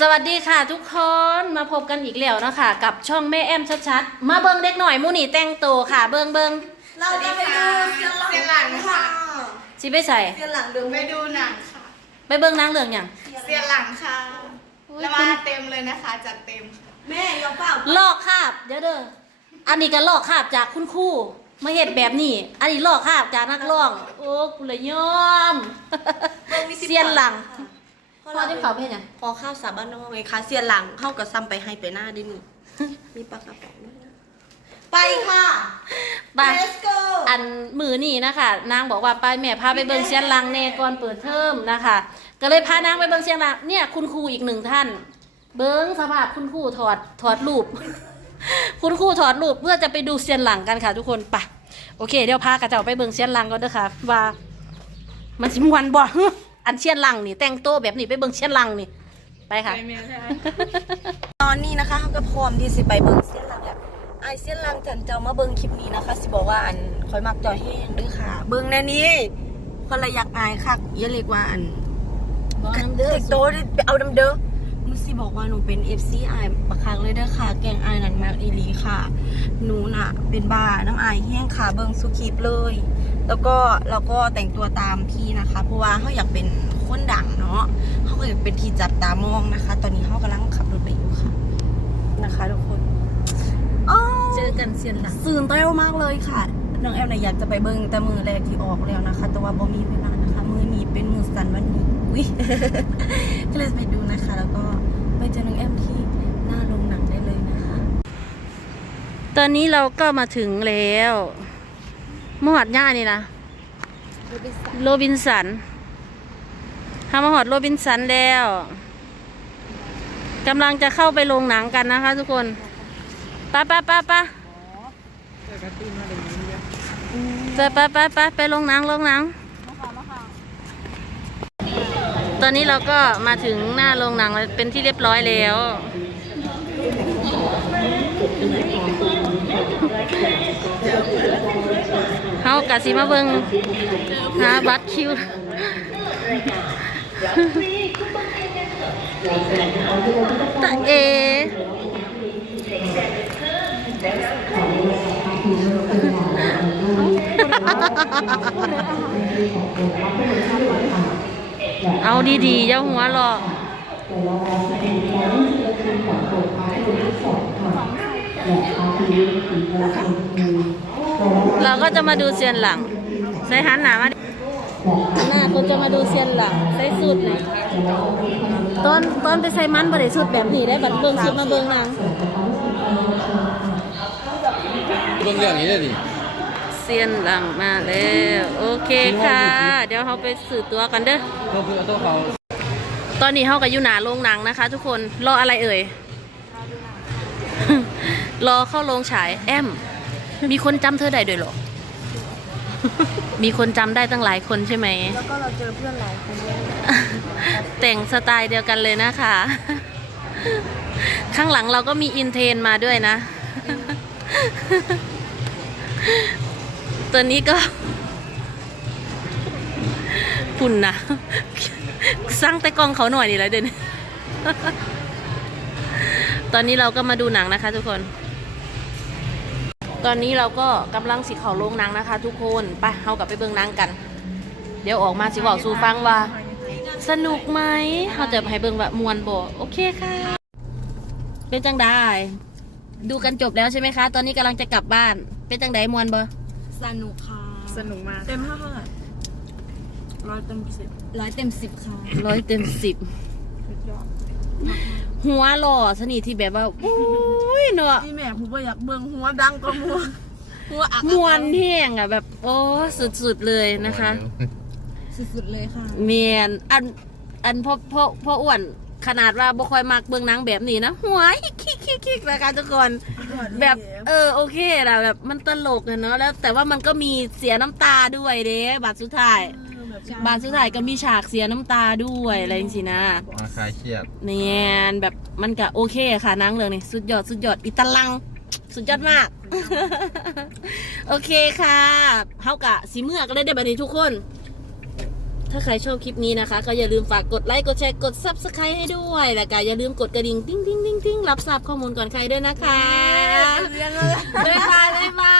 สวัสดีค่ะทุกคนมาพบกันอีกแล้วเนาะคะ กับช่องแม่แอมชัดๆ มาเบิงเด็กหน่อยหมูนี่แต่งตัวค่ะ เบิงเบิงเราจะไปดูเสียงหลังค่ะสิไปใส่เสียงหลังดูไปดูหนังค่ะ ไปเบิงนางเรื่องอย่างเสียหลังค่ะอุ๊ยแล้วมาเต็มเลยนะคะจัดเต็มค่ะแม่ยอมเปล่าลอกคาบเดี๋ยวเด้ออันนี้ก็ลอกคาบจากคุณครูมาเห็ดแบบนี้ อันนี้ลอกคาบจากนักร้อง โอ้กูเลยยอมเสียนหลัง พอที่เขาเพศยังพอข้าวสาบ้านน้องไงคะเสียนหลังเข้ากับซ้ำไปให้ไปหน้าด้วยนี่มีปลากระป๋องด้วยนะไปค่ะบ้าน let's go อันมือนี่นะคะ นางบอกว่าไปแม่พาไปเบิงเสียนหลังแน่ก่อนเปิดเทอมนะคะ ก็เลยพานางไปเบิงเสียนหลังเนี่ยคุณครูอีกหนึ่งท่าน เบิงสภาพคุณครูถอดถอดรูป คุณครูถอดรูปเพื่อจะไปดูเสียนหลังกันค่ะ ทุกคนไปโอเค เดี๋ยวพากระเจ้าไปเบิงเสียนหลังก่อนเด้อค่ะ ว่า มันสิมวนบ่ อันเชียนหลังนี่ แต่งตัวแบบนี้ไปเบิงเชียนหลังนี่ ไปค่ะตอนนี้นะคะเขาก็พร้อมที่สิไปเบิ่งเสียนหลังแล้วไอายเสียนหลังจันเจ้ามาเบิ่งคลิปนี้นะคะ สิบอกว่าอันคอยมักจอแห้งด้วยค่ะ เบิ่งแน่นี้คนละอยากอายค่ะอย่าเรียกว่าอัน ติดโตะไปเอาดำเด้อ หนูสิบอกว่าหนูเป็น FC อายบักคักเลยเด้อค่ะ แกงอายนันมากอีหลีค่ะ หนูน่ะ เป็นบ้าน้ำอายแห้งค่ะเบิงสุคลิปเลย แล้วก็เราก็แต่งตัวตามพี่นะคะ เพราะว่าเขาอยากเป็นคนดังเนาะเขาก็อยากเป็นที่จับตามองนะคะ ตอนนี้เขากำลังขับรถไปอยู่ค่ะ นะคะทุกคนอ้าวเจอกันเชียนหลังตื่นเต้นมากเลยค่ะน้องแอมเนี่ยอยากจะไปเบิ้งแต่มือแรกที่ออกแล้วนะคะ แต่ว่าบ่มีเวลานะคะมือนี้ เป็นหมูสันวันนี้วิก็เลยไปดูนะคะ แล้วก็ไปเจอน้องแอมที่หน้าโรงหนังได้เลยนะคะ ตอนนี้เราก็มาถึงแล้วมหอดย่านี่นะโรบินสันทำมหอดโรบินสันแล้วกำลังจะเข้าไปโรงหนังกันนะคะ ทุกคนป้าป้าป้าป้ะไปไปไปไปไปลงหนังโรงหนัง ตอนนี้เราก็มาถึงหน้าโรงหนังเป็นที่เรียบร้อยแล้ว เฮากะสิมาเบิงหาบัตรคิว ตะเอ เอาดีๆอย่าหัวหรอกเราก็จะมาดูเซียนหลังใส่หันหนามาดิหน้าคนจะมาดูเซียนหลังใส่สุดเลยต้นต้นไปใส่มันบริสุทธิ์แบบนี้ได้บัดเบิ่งสุดมาเบิ่งหนังเบิ่งเรื่องนี้เลยดิ ซียนหลังมาแล้ว โอเคค่ะ เดี๋ยวเขาไปสื่อตัวกันเด้อตัวคือตัวเขาตอนนี้เขากับยูหนาโรงหนังนะคะ ทุกคนรออะไรเอ่ยรอเข้าโรงฉาย แอม มีคนจำเธอได้ด้วยหรอ มีคนจำได้ตั้งหลายคนใช่ไหม แล้วก็เราเจอเพื่อนหลายคนแต่งสไตล์เดียวกันเลยนะคะ ข้างหลังเราก็มีอินเทนมาด้วยนะ ตัวนี้ก็หุ่นนะสร้างแต่กองเขาหน่อยนี่แหละเดี๋ยวนี้ตอนนี้เราก็มาดูหนังนะคะ ทุกคน ตอนนี้เราก็กำลังสิเขาโรงหนังนะคะ ทุกคนไปเรากลับไปเบิ่งนังกัน เดี๋ยวออกมาสิบอกสู่ฟังว่า สนุกไหมเขาจะให้เบิ่งแบบมวนบ่โอเคค่ะ เป็นจังได้ดูกันจบแล้วใช่ไหมคะ ตอนนี้กำลังจะกลับบ้าน เป็นจังไดมวนบ่ สนุกค่ะสนุกมากเต็มห้าเท่าไหร่ร้อยเต็มสิบร้อยเต็มสิบค่ะ ร้อยเต็มสิบหัวหล่อสนิทที่แบบว่าอุ้ยเนาะพี่แม่ผมว่าอยากเบิ่งหัวดังก็มัวหัวอักมวนแห้งอะแบบ โอ้สุดๆเลยนะคะ สุดๆเลยค่ะ เมียนอันอันพ่อพ่อพ่ออ้วน ขนาดว่าบ่ค่อยมักเบิ่งหนังแบบนี้นะหัวคิกคิกคิกนะคะทุกคนแบบเออโอเคนะแบบมันตลกอะเนาะแล้วแต่ว่ามันก็มีเสียน้ำตาด้วยเด้บาทสุดท้าย บาทสุดท้ายก็มีฉากเสียน้ำตาด้วยอะไรอย่างสินะมาคลายเครียดเนี่ยแบบมันก็โอเคค่ะหนังเรื่องนี้สุดยอดสุดยอดอิตาลัง สุดยอดมาก โอเคค่ะเฮากะสีเมื่อก็เลยได้บัดนี้ทุกคน ถ้าใครชอบคลิปนี้นะคะ ก็อย่าลืมฝากกดไลค์ กดแชร์ กด subscribe ให้ด้วย แล้วก็อย่าลืมกดกระดิ่ง ติ้งติ้งติ้งติ้งรับทราบข้อมูลก่อนใครด้วยนะคะ เรื่องอะไรบ๊ายบาย